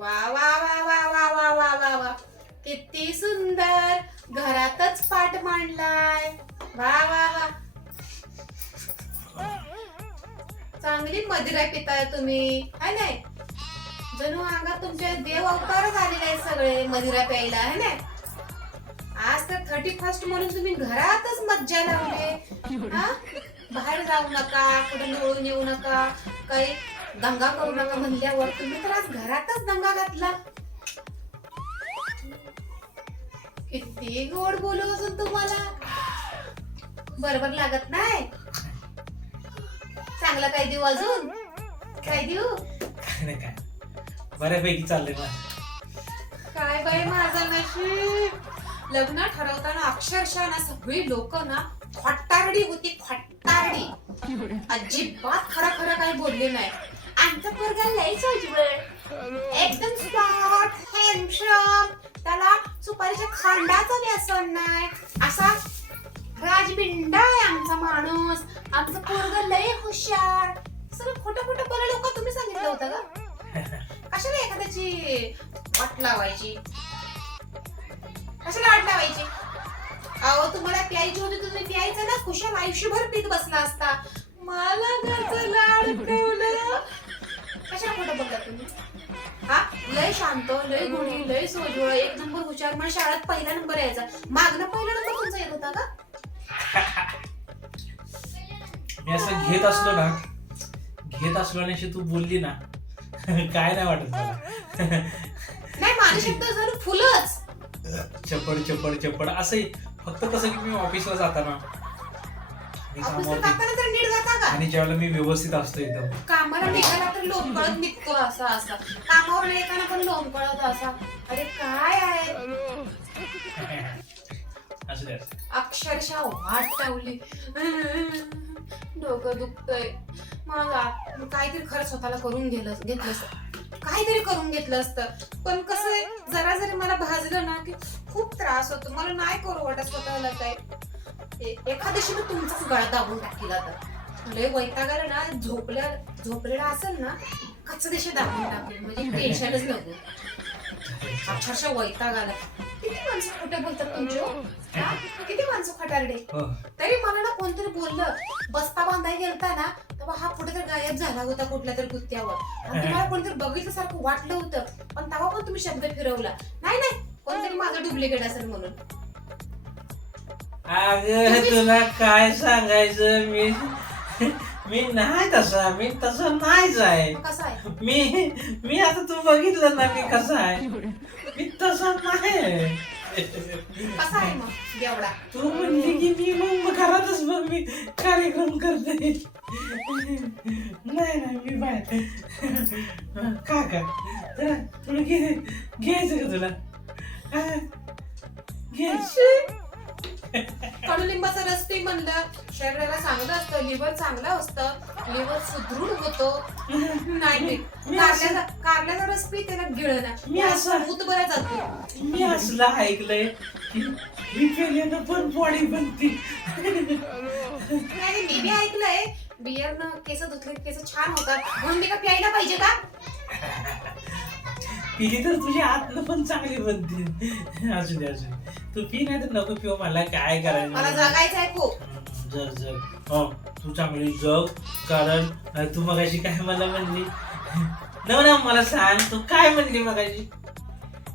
वा वा वा वा वा वा वा वा वा. किती सुंदर. घरातच पाठ मांडलाय. वा वा वा. चांगली मदिरा पिताय तुम्ही. है नाही? जणू अंगात तुमचे देव अवतारच आलेले आहेत सगळे मदिरा प्यायला है नाही? आज तर थर्टी फर्स्ट म्हणून तुम्ही घरातच मज्जा लावले. हा? बाहेर जाऊ नका कुठे मिळून येऊ नका काही दंगा करू नका म्हणल्यावर तुम्ही तर आज घरातच दंगा घातला. किती गोड बोलू असून तुम्हाला. बरोबर लागत नाही. चांगला काय देऊ अजून? काय देऊ? काय नाही काय बऱ्यापैकी चाललंय काय बाई माझा नशीब? लग्न ठरवताना अक्षरशः ना सगळी लोक ना खोट्टारडी होती खोट्टारडी. अजिबात खरं खरं काही बोलले नाही. आमचा पोरगा लय उजवळ एकदम स्मार्ट हँडसम त्याला सुपारीच्या खांडाचं व्यसन नाही. असा राजबिंडा आहे आमचा माणूस. आमचं पोरग लय हुशार. सगळं खोटं खोटं बोलायला लोक तुम्ही सांगितलं होतं का कशाला एखाद्याची वाट लावायची? कशाला वाट लावायची? अहो तुम्हाला प्यायची होती तुम्ही प्यायचं ना. खुशाल आयुष्यभर पीत बसला असता. मला त्याचं लाड ठेवलं. कशाला खोटं बोलता तुम्ही? हा? लय शांत लय गुणी लय सोजवळ एक नंबर हुशार. मला शाळेत पहिला नंबर यायचा. मागणं पहिला नंबर तुमचा येत होता का? मी असं घेत असलो ना घेत असलो आणि अशी तू बोलली ना काय नाही वाटत मला. नाही माझे शब्द जर फुलच. चपड चपड चपड. असंही फक्त कसं की मी ऑफिसला जाताना मी ऑफिसला कामावरती जाताना तर नीट जाता का? आणि ज्यावेळेला मी व्यवस्थित असतो एकदम. कामाला निघाला तर लोंबकळत निघतो असा असा. कामावर येताना पण लोंबकळत असा. अरे काय आहे? असं द्या. अक्षरशः वाट टावली डोकं दुखतंय. मला काहीतरी खरं स्वतःला करून गेलं घेतलं असतं काहीतरी करून घेतलं असतं पण कसं आहे जरा जरी मला भाजलं ना की खूप त्रास होतो. मला नाही करू वाटत स्वतःला काय ए- एखाद्याशी मी तुमचाच गळा दाबून टाकीला तर. लय वैतागाला ना झोपल्या झोपलेला असेल ना कच्च देशे दाबून टाकेल. म्हणजे टेन्शनच नको. अक्षरशः वैताग आला किती माणसं खोटे बोलतात तुमचे? हा? किती माणसं खटारडे? हो. तरी मला ना कोणतरी बोललं बस्ता बांधाय गेलता ना तेव्हा हा कुठे तर गायब झाला होता कुठल्या तरी कुत्त्यावर. आणि तुम्हाला कोणतरी बघितल्यासारखं वाटलं होतं पण तेव्हा पण तुम्ही शब्द फिरवला. नाही नाही कोणतरी माझं डुप्लिकेट असेल म्हणून. अगं तुला काय सांगायचं? मी मी नाही तसा मी तसं नाहीच आहे. मी मी आता तू बघितलं ना मी कसा आहे? मी तसा नाही तू म्हणली की मी मग घरातच मग मी कार्यक्रम करते. नाही नाही मी बाहेर. का का तुला घे घ्यायचं का तुला? घ्यायचं कडुलिंबाचा रस ते म्हणलं शरीराला चांगलं असतं लिव्हर चांगलं असतं लिव्हर सुदृढ होतो. नाही नाही. मी असं- कारल्याचा कारल्याचा रस पी त्याला गिळणं. मी असं- मूत बरं जातो. मी असलं ऐकलंय मी केल्यानं पण बॉडी बनती. नाही मी बी ऐकलंय. बियरनं केस धुतले केस छान होतात. म्हणून मी का प्यायला पाहिजे का? पिली तर तुझी आतनं पण चांगली बनते. असू दे असू दे. तू पी नाही तर नको पिऊ मला काय मला करायचं जगायचं आहे खूप हम्म, जग जग. हो तू चांगली जग कारण अं, तू मगाशी काय मला म्हणली? नव ना मला सांग तू काय म्हणली मगाशी?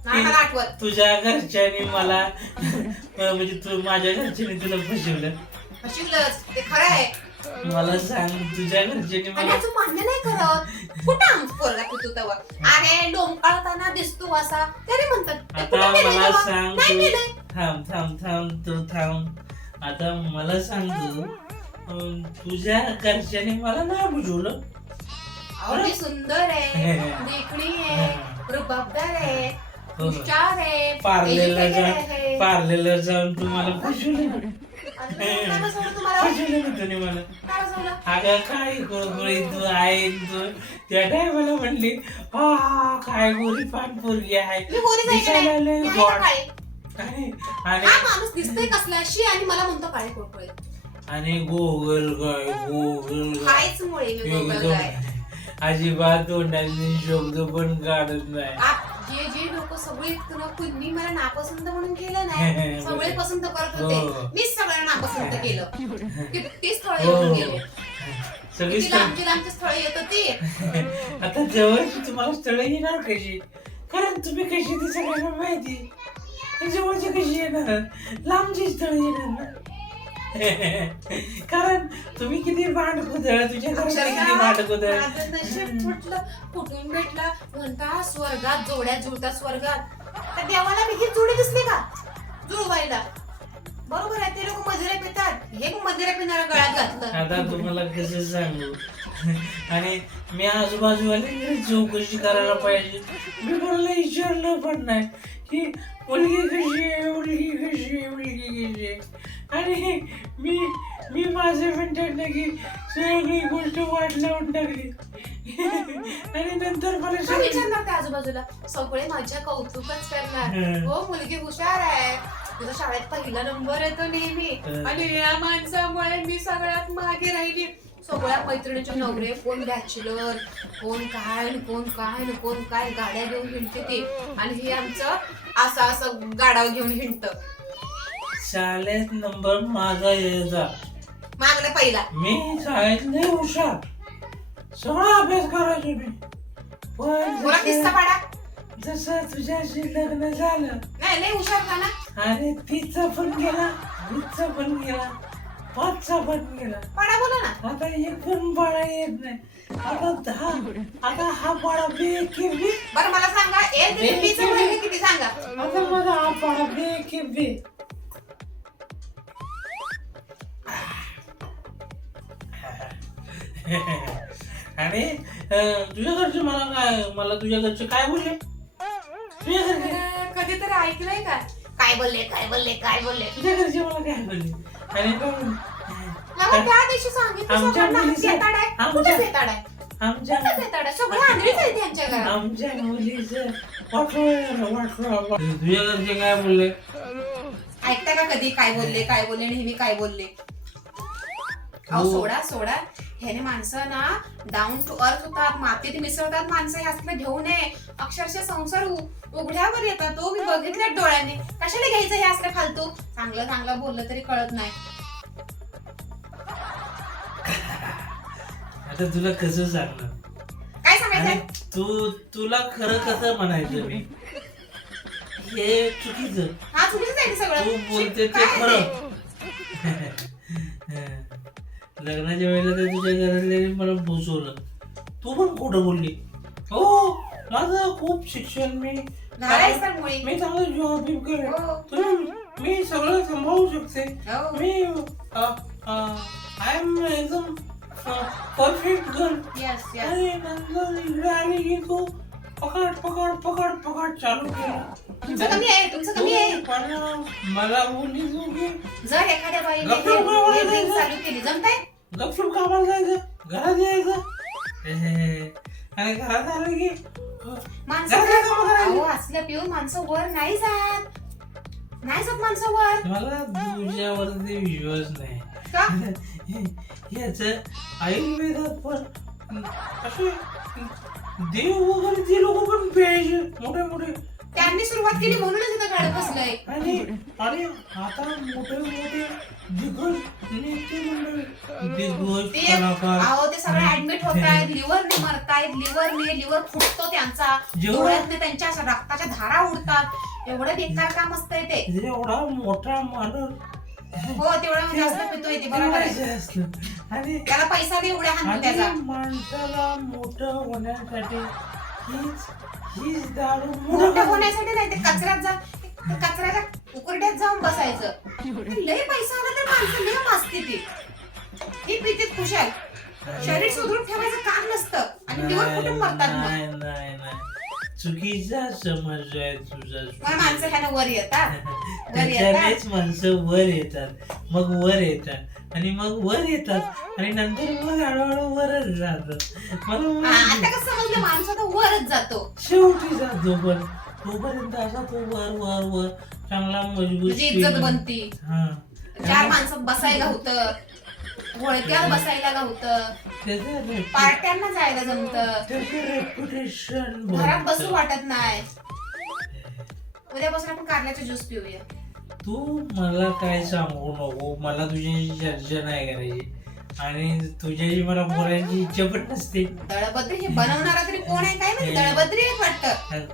नाही मला आठवत. तुझ्या घरच्याने मला अं, म्हणजे तू माझ्या घरच्याने तुला फसवलं. शिवलंच ते खरं आहे. मला सांग तुझ्या घरच्याने आणि मला तू मान्य नाही करत. कुठं आमचं पोरगा पितो तेव्हा अरे दिसतो असा. तरी म्हणतात ते आता मला तेव्हा? सांग नाही तू. थांब थांब थांब तू थांब. आता मला सांग तू. अं, तुझ्या घरच्याने मला नाही बुजवलं? अहो, मी सुंदर आहे देखणी आहे रुबाबदार आहे हो. हुशार आहे educated जाऊन आहे. पार्लरला जाऊन तू मला फसवलं काय अगं काय गोळी तू आहे तू त्या टायमाला म्हणली हा काय गोरी पान पोरगी आहे मी गोरी दिसायला नाही लय मी का गोड. काळी? आणि आणि माणूस दिसतोय आणि मला म्हणतो काळे आणि गोगल गाय गोगल गाय मुळे मी अजिबात तोंडाने शब्द पण काढत नाही आप जे जे लोक सगळे कुणी मला नापसंत म्हणून केलं नाही सगळे पसंत करत हो. होते मीच सगळ्यांना नापसंत केलं. किती स्थळ हो. येऊन गेले. सगळी लांबची लांबची स्थळ येत होती? आता जवळची तुम्हाला स्थळ येणार कशी? कारण तुम्ही कशी ती सगळ्यांना माहिती जवळची कशी येणार? लांबची स्थळ येणार ना? कारण तुम्ही किती भांड कुदळ तुझ्या घरात किती भांड कुदळ माझं नशीब फुटलं फुटून भेटलं. म्हणता स्वर्गात जोड्या जुळतात स्वर्गात. त्या देवाला मी ही जोडी दिसली का? जुळवायला. बरोबर आहे ते लोक मजुऱ्या पितात हे मजुऱ्या पिणारा गळ्यात घातलं. आता तुम्हाला कसं सांगू? आणि मी आजूबाजूवाले चौकशी करायला पाहिजे. मी कोणाला विचारलं पण नाही. की मुलगी कशी आहे मुलगी कशी आहे मुलगी कशी आहे? आणि मी मी माझं म्हणतात की सगळी गोष्ट वाट लावून टाकली आणि नंतर मला काय विचारणार आजूबाजूला? सगळे माझ्या कौतुकच करणार. हं. मुलगी हुशार आहे. तुझा शाळेत पहिला नंबर येतो नेहमी. आणि या माणसामुळे मी सगळ्यात मागे राहिली. सगळ्या मैत्रिणीचे नवरे कोण बॅचलर कोण काय कोण काय कोण काय गाड्या घेऊन हिंडते ते. आणि हे आमचं असं असं गाडाव घेऊन हिंडत. शाळेत नंबर माझा यायचा मागला पहिला. मी शाळेत नाही हुशार. सगळा अभ्यास करायचो मी. पण मला किस्सा जसं- पाडा जसं तुझ्याशी लग्न झालं. नाही लय हुशार का ना आणि तिचा पण गेला तिचा पण गेला. पाचचा पण गेला पाडा बोला ना. आता एक पण पाडा येत नाही. आता दहा. आता हा पाडा बे के बे बरं मला सांगा ए बे- बीचं वर्ग किती सांगा? आता माझा हा पाडा बे के बे आणि अं, तुझ्या घरचे मला काय मला तुझ्या घरचे काय बोलले? तुझ्या घरचे? कधीतरी ऐकलंय का? काय बोलले काय बोलले काय बोलले? तुझ्या घरचे मला काय बोलले? आणि त्या दिवशी सांगितलं आमच्या सगळ्यांना मुलीचं- शेताड आहे आमच्या- कुठे शेताड आहे आमच्या कुठे शेताड आहे सगळं आंधळीच आहे त्यांच्या घरात. आमच्या मुलीचं वाटलं वाटलं तुझ्या घरचे काय बोलले? ऐकता का कधी? काय बोलले? काय बोलले? नेहमी काय बोलले? अहो हो. सोडा सोडा. ह्याने माणसं ना डाऊन टू अर्थ होतात मातीत मिसळतात माणसं हे असलं घेऊ नये. अक्षरशः संसार उघड्यावर येतात तो मी बघितलं डोळ्यांनी. कशाला घ्यायचं हे असलं फालतू? चांगलं चांगलं बोललं तरी कळत नाही. आता तुला कसं सांगणार? काय आणि सांगायचं तू तुला खरं कसं म्हणायचं मी? हे चुकीचं. हा चुकीचं आहे ते सगळं. तू बोलते ते काय आहे खरं? लग्नाच्या वेळेला ते तुझ्या घरातले मला बोसवलं तू पण खोटं बोलली. हो माझं खूप शिक्षण मी तर मुळी मी चांगलं जॉब करेन हो. तुम्ही मी सगळं सांभाळू शकते. हो. मी आय एम एकदम परफेक्ट गर्ल. आणि नंतर इकडे आली की तू पकड पकड पकड पकड चालू केलं. तुमचं कमी आहे तुमचं कमी आहे. पण मला बोलली तू की जर एखाद्या बाईने हे- हे. चालू केली जमताय? गपचूप कामाला जायचं घरात यायचं? हे, आणि घरात आलं की? माणसं घरातलं कामं करायची. अहो असलं पिऊन माणसं वर नाही जात. नाही जात माणसं वर. मला तुझ्यावरती विश्वास नाही. का? याच आयुर्वेदात पण असे देव वगैरे ते लोक पण प्यायचे मोठे मोठे. त्यांनी सुरुवात केली म्हणूनच इथं गाडं बसलंय. आणि आणि आता मोठे मोठे दिग्गज नेते मंडळी. दिग्गज ते कलाकार. अहो ते सगळे ऍडमिट होत आहेत लिव्हरने मरतायत लिव्हरने लिव्हर फुटतो त्यांचा. जेवढं- डोळ्यातने त्यांच्या अशा रक्ताच्या धारा उडतात. एवढं बेकार काम असतंय ते. एवढा मोठा माणूस हो तेवढं जास्त पितोय ते बरोबर आहे. तेवढाच असतं. आणि त्याला पैसा दे उड्या हाणतो आणि त्याचा. माणसाला मोठं होण्यासाठी हीच मोठं होण्यासाठी नाही ते कचऱ्यात जा कचऱ्याच्या उकरड्यात जाऊन बसायचं. लय पैसा आला तर माणसं लय मासते ती. ही पितीत खुशाल शरीर सुदृढ ठेवायचं काम नसतं. आणि लिव्हर फुटून मरतात मग? नाही नाही नाही चुकीचा समज आहे तुझा मग माणसं ह्यानं वर येतात. वर येतात. त्याच्यानेच माणसं वर येतात. मग वर येतात. आणि मग वर येतात. आणि नंतर मग हळूहळू वरच जात मला हा, माहिती. आता कसं समजलं? माणूस आता वरच जातो. शेवटी जातो पण तोपर्यंत असा तो वर वर वर चांगला मजबूत म्हणजे इज्जत बनती. हा. चार माणसं बसायला होतं. घोळक्यावर बसायला रेप- पार्ट्यांना जायला जमत. घरात बसू वाटत नाही. उद्यापासून आपण कारल्याचा ज्यूस पिऊया. तू मला काय सांगू नको? मला तुझ्याशी चर्चा नाही करायची. आणि तुझ्याशी मला बोलायची इच्छा पण नसते. दळबद्री हे बनवणारा तरी कोण आहे? काय माहिती? दळबद्री आहेत वाटतं.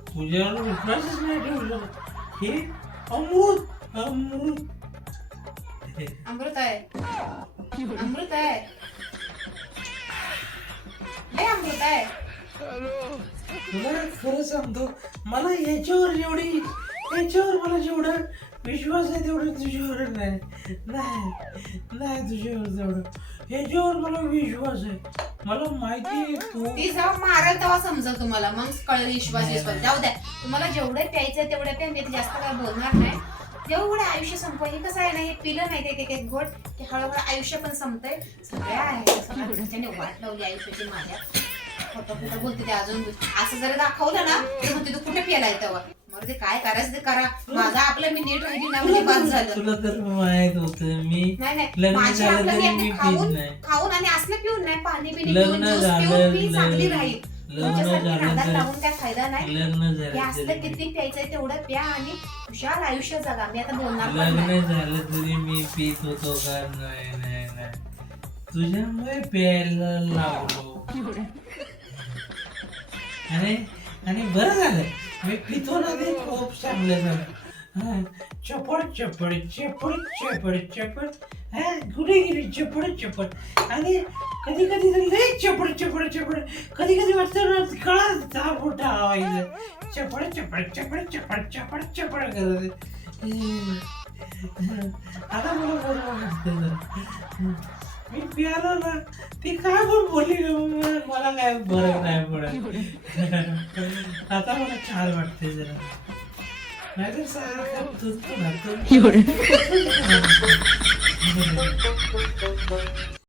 तुझ्यावर विश्वासच नाही ठेवलं. हे अमृत अमृत. अमृत आहे. अमृत आहे. लय अमृत आहे. तुला खरं सांगतो मला याच्यावर जेवढी याच्यावर मला जेवढं विश्वास आहे तेवढं तुझ्यावर नाही. नाही नाही तुझ्यावर तेवढं. याच्यावर मला विश्वास आहे. मला माहिती आहे तू ती जेव्हा मारेल तेव्हा समजल तुम्हाला. मग कळेल विश्वास विश्वास. जाऊ द्या. तुम्हाला जेवढं प्यायचं तेवढं प्या. मी जास्त काय बोलणार नाही. जेवढं आयुष्य संपव हे कसं आहे ना हे पिलं नाही ते एक घोट. की हळूहळू आयुष्य पण संपतंय. सगळ्या आहे. सगळ्या घरच्यांनी वाट लावली आयुष्याची माझ्या. खोटं खोटं बोलते ते अजून. असं जर दाखवलं ना तर म्हणते तू कुठे पिलाय तेव्हा? मग ते काय करायचं ते करा. माझं आपलं मी नीट राहिली ना म्हणजे बस झालं. तुला तर माहीत होत मी नाही नाही. लग्न माझी झालं आपलं तरी मी मी आता पीत खाऊन नाही. खाऊन आणि असलं पिऊन नाही पाणी पिऊन लग्न ज्यूस झालं पिऊन मी चांगली लग्न- राहील. तुमच्यासारखी झालं नादात तरी- लावून काय फायदा नाही? लग्न हे झालं असलं तरी. किती प्यायचंय तेवढं प्या आणि खुशाल आयुष्य जगा. मी आता बोलणार पण लग्न नाही. झालं तरी मी पित होतो का? नाही नाही नाही. तुझ्यामुळे प्यायला लागलो आणि आणि बरं झालं. मी पितो ना ते खूप चांगलं झालं. हा, चपड चपड चपड चपड चपड हा कुठे गेली चपड चपड आणि कधी कधी तर लय चपड चपड चपड. कधी कधी वाटतं ना कळा दहा मोठा आवाज. चपड चपड चपड चपड चपड चपड करत. आता मला बरं वाटतं मी पियालो ना ती काय पण बोलली मला काय बरं नाही पडत. आता मला छान वाटते जरा. नाहीतर सारखं तुझं